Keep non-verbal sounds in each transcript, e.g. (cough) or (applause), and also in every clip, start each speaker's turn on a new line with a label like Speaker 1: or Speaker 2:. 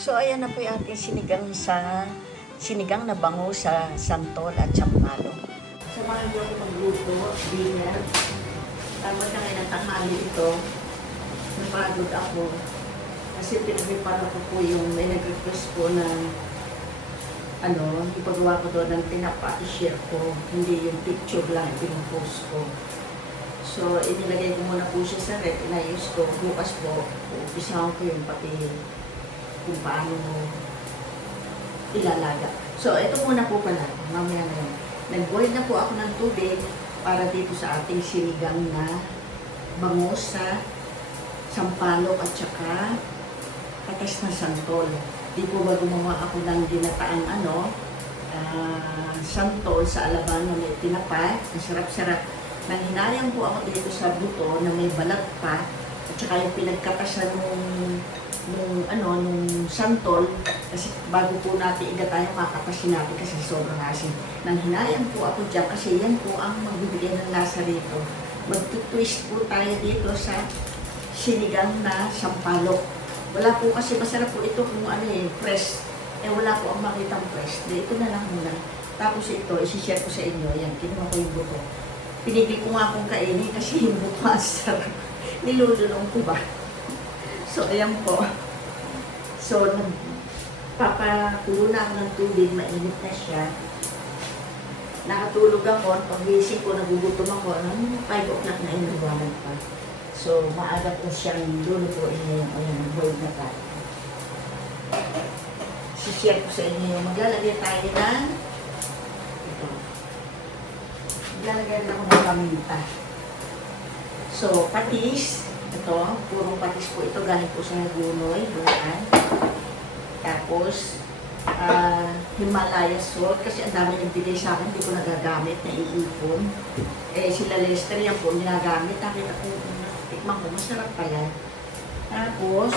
Speaker 1: So, ayan na po yung ating sinigang sa sinigang na bango sa santol at champalo. Samahan niyo ako magluto, dinner. Tama na ngayon ang tanghali ito. Napagod ako. Kasi pinagpipara ko po yung may nag-request po na ano, ipagawa ko doon ng tinapa, i-share ko. Hindi yung picture lang, pinupost ko. So, inilagay ko muna po siya sa rep, inayos ko. Bukas po, umpisahan ko yung pati kung paano mo ilalaga. So, ito muna po pala, mamaya na yun. Nag-boil na po ako ng tubig para dito sa ating sinigang na bangus sa sampalok at saka katas na santol. Di po ba gumawa ako ng ginataang ano, ah, santol sa alaban na may tinapay. Ang sarap-sarap. Nang po ako dito sa buto na may balat pa at saka yung pinagkatasan nung nung ano nung santol kasi bago po natin igata yung makakapasin natin kasi sobrang asin. Nang hinayang po ako dyan kasi yan po ang magbibigay ng lasa rito. Magtutwist po tayo dito sa sinigang na sampalok. Wala po kasi masarap po ito kung ano eh, fresh. Eh wala po ang makitang fresh. Ito na lang muna. Tapos ito, isi-share ko sa inyo. Yan, kinuha ko yung buto. Pinigil ko nga akong kainin kasi yung buto (laughs) ang sarap. Nilululong ko ba? So, ayan po. So, nagpapakulo na ako ng tubig, mainit na siya. Nakatulog ako, pag-gising ko, nagugutom ako, nang 5 o'clock na inuwanan pa. So, maaga ko siyang lulutuin ngayon. Ayan, boiled na pa. Si-share ko sa inyo. Maglalagay tayo ng ito. Maglalagay na ako ng paminta. So, patis. Ito, purong patis po ito. Galing po sa Gunoy, Bulaan. Tapos, ah, Himalaya salt. Kasi ang dami nagbigay sa akin. Hindi ko nagagamit, naiipon. Eh, sila Lester yan po, ginagamit. Nakita ko, tikman ko, masarap pala. Tapos,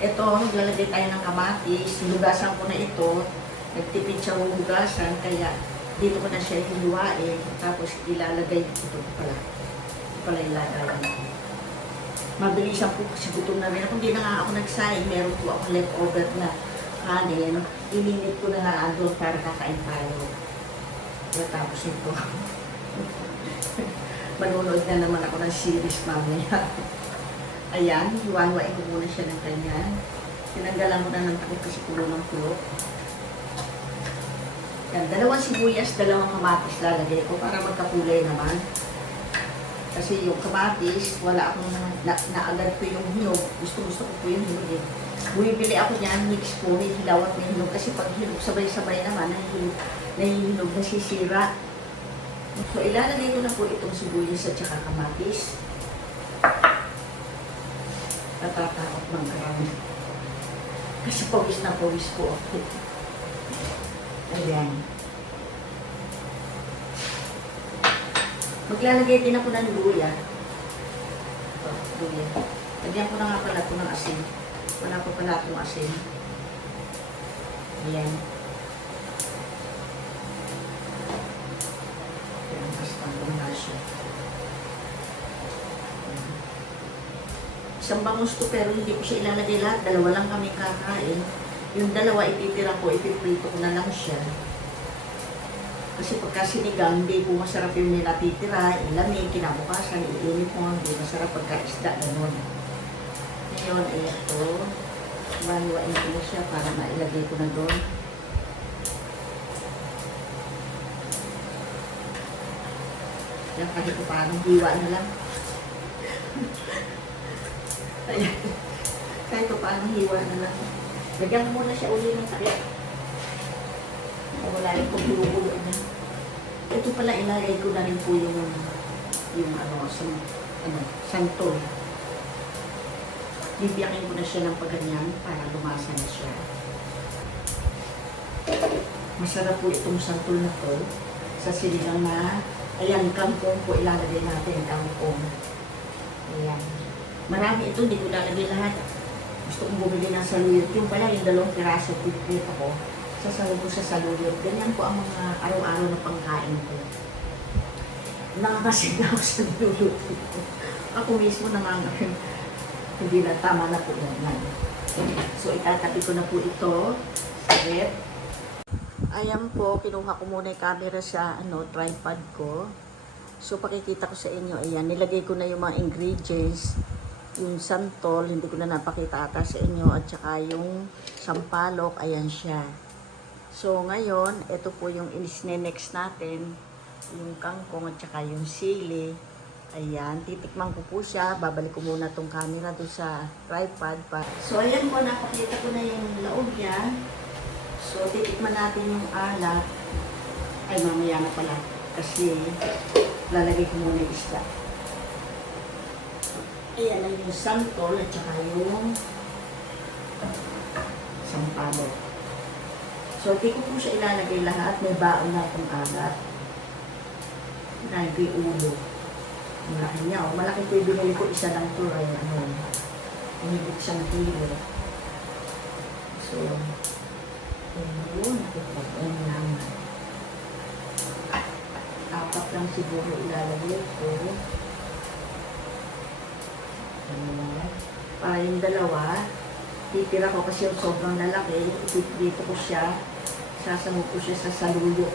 Speaker 1: ito, naglalagay tayo ng kamatis. Hinugasan ko na ito. Nagtipid siya hugasan, kaya dito ko na siya hiluwain. Tapos, ilalagay ito pala. Ito pala ilalagay. Mabilisan po kasi gutom na rin ako. Hindi na nga ako nagsaing. Meron po ako leftover na kanin. Ininit ko na nga doon para kakain tayo. Tapos ito. (laughs) Manonood na naman ako ng series mamaya. (laughs) Ayan, hiwa-hiwain ko muna siya ng ganyan. Tinanggalan ko na ng takot kasi pulo ng pulo. Yan, dalawang sibuyas, dalawang kamatis lalagay ko para magkakulay naman. Kasi yung kamatis, wala akong na, na, naagad ko yung hinog. Gusto gusto ko po yung hinog eh. Bumibili ako niyan, mix po, may hilaw at hinog. Kasi pag hinog, sabay-sabay naman, nahihinog, nahihinog, nasisira. So, ilalagay ko na po itong sibuyas at saka kamatis. Natatakot ng karami. Kasi pawis na pawis po ako. Ayan. Maglalagay din ako ng luya. Ito, luya. Lagyan ko na nga pala ito ng asin. Wala pa pala itong asin. Ayan. Ayan, ko na siya. Isang bangus to pero hindi ko siya ilalagay lahat. Dalawa lang kami kakain. Yung dalawa ititira ko, ipiprito ko na lang siya. Kasi pagka sinigang, hindi po masarap yung nilatitira, ilamig, kinabukasan, iinit mo, hindi masarap pagka isda, ganun. Ngayon, ay ito, mahiwain ko siya para mailagay ko na doon. Yan, kahit pa paano, hiwa na lang. (laughs) Ayan. Kahit pa paano, hiwa na lang. Lagyan muna siya uli ng takip. Wala yung pagbubulo na. Ito pala ilagay ko na rin po yung yung ano, sa, ano, santol. Bibiyakin ko na siya ng paganyan para lumasa na siya. Masarap po itong santol na to sa sinigang na ayan, kangkong po ilalagay natin, kangkong. Ayan. Marami ito, hindi ko lalagay lahat. Gusto kong bumili ng saluyot. Yung pala, yung dalawang piraso, pipit ako sasawag ko sa saluyot. Ganyan po ang mga araw-araw na pangkain ko. Nakakasigaw (laughs) sa niluluto ko. Ako mismo nangangarin. Hindi na tama na po yan. So, itatabi ko na po ito sa. Ayan po, kinuha ko muna yung camera sa ano, tripod ko. So, pakikita ko sa inyo, ayan, nilagay ko na yung mga ingredients. Yung santol, hindi ko na napakita ata sa inyo. At saka yung sampalok, ayan siya. So, ngayon, ito po yung next natin. Yung kangkong at saka yung sili. Ayan, titikman ko po siya. Babalik ko muna tong camera doon sa tripod. Pa. So, ayan po, napakita ko na yung laog niya. So, titikman natin yung alat. Ay, mamaya na pala. Kasi, lalagay ko muna yung isda. Ayan yung santol at saka yung sampalo. So, di ko po siya ilalagay lahat. May baon na itong ko yung ulo. Malaki niya. Oh. Malaki po yung binili ko. Isa lang to. Ay, ano, umibig siyang kilo. So, ayun. Ayun naman. Apat lang siguro ilalagay ko. Dalawa. Para yung dalawa, titira ko kasi yung sobrang lalaki, ipiprito ko siya, sasamog ko siya sa saluyo.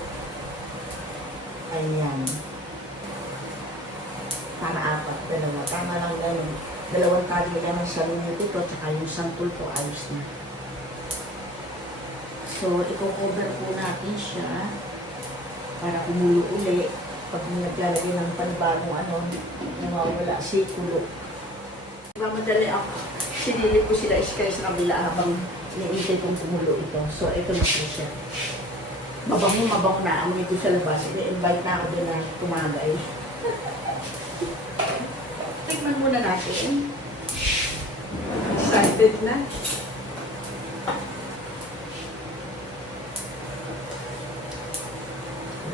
Speaker 1: Ayan. Para apat, dalawa. Tama lang ganun. Dalawang tali yan ang saluyo dito, tsaka yung santol ko, ayos na. So, i-cover po natin siya para kumulo uli. Pag naglalagay ng panibagong ano, nawawala si kulo. Mamadali ako. Sinilip ko sila iskay sa kabila habang iniintay kong kumulo ito. So, ito na po siya. Mabango, mabango na. Amoy ko sa labas. I-invite na ako din na tumagay. (laughs) Tikman muna natin. Excited na.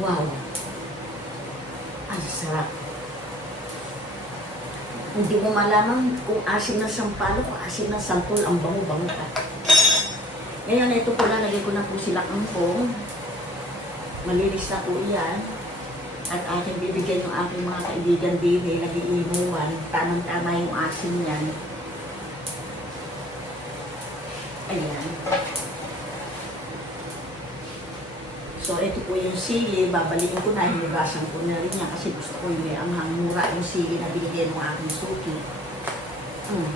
Speaker 1: Wow. Ang sarap. Hindi mo malaman kung asin ng sampalo, kung asin ng santol, ang bango-bango ka. Ngayon, ito po lalagay ko na po sila kangkong. Malinis na po iyan. At aking bibigyan ng aking mga kaibigan din, eh, nag-iinuman. Tamang-tama yung asin niyan. Ayan. So, ito po yung sili. Babalikin ko na. Hinigasan ko na rin yan kasi gusto ko yung may mura yung sili na binigyan ng aking suki. Mm.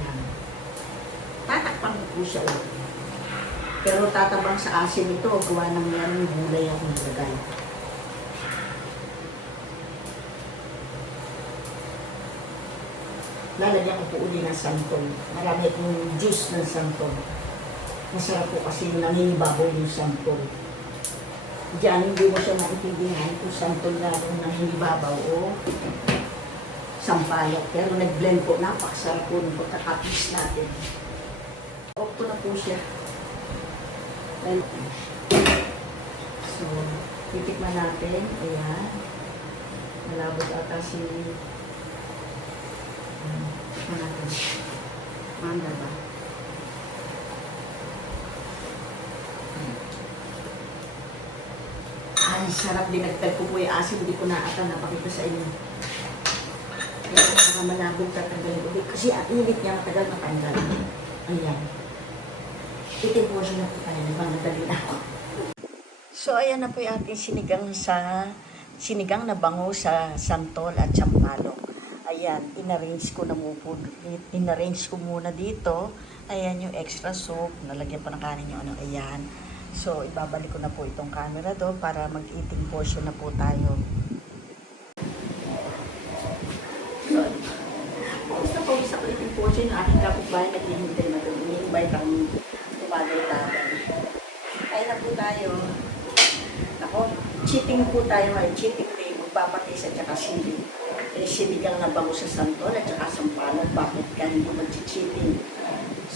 Speaker 1: Yan. Tatakpan ko po siya ulit. Pero tatabang sa asin ito, gawa ng yan yung gulay ako nilagay. Lalagyan ko po uli ng santol. Marami akong juice ng santol. Masarap po kasi nangingibabaw yung santol. Diyan, hindi mo siya maintindihan kung santol na rin nangingibabaw o sampalok. Pero nag-blend po, napakasarap po ng pagkakapis natin. Off ko na po siya. So, titikman natin. Ayan. Malabot ata si... Ano natin? Manda ba? Ay, sarap dinagdag ko po yung asin. Hindi ko na ata napakita sa inyo. Kaya baka malabog tatanggalin ulit. Kasi ang init niya matagal matanggal. Ayan. Itin na po tayo. Nagmamadali na ako. So, ayan na po yung ating sinigang sa sinigang na bango sa santol at sampalok. Ayan, inarrange ko na mo po, inarrange ko muna dito. Ayan yung extra soup, nalagyan pa ng kanin yung ano, ayan. So, ibabalik ko na po itong camera do para mag-eating portion na po tayo. So, pawis na pawis ako eating portion yung aking kapitbahay naghihintay na doon. Ini-invite akong tumagay-tagay. Kaya na po tayo. Ako, cheating po tayo ngayon. Cheating day, magpapatis at saka sili. Eh, sinigang na bango sa santol at saka sampalok. Bakit ka hindi mag-cheating?